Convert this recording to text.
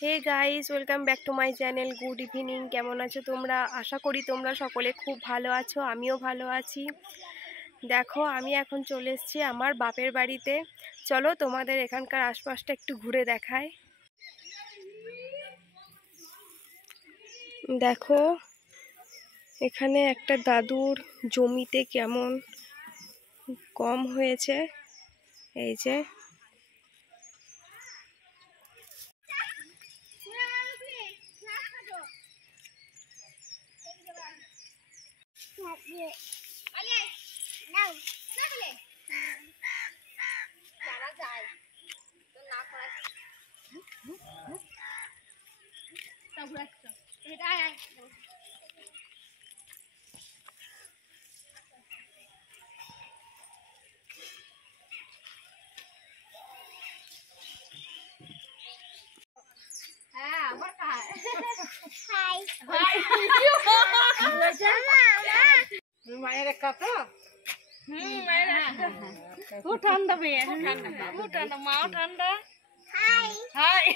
Hey guys, welcome back to my channel. Good evening. কেমন আছো তোমরা? আশা করি তোমরা সকলে খুব ভালো আছো, আমিও ভালো আছি। দেখো, আমি এখন চলে এসেছি আমার বাপের বাড়িতে। চলো তোমাদের এখানকার আশপাশটা একটু ঘুরে দেখাই। দেখো, এখানে একটা দাদুর জমিতে কেমন গম হয়েছে, এই যে। মায়ের কথা ঠান্ডা মেয়ে, ঠান্ডা, মাও ঠান্ডা। High high.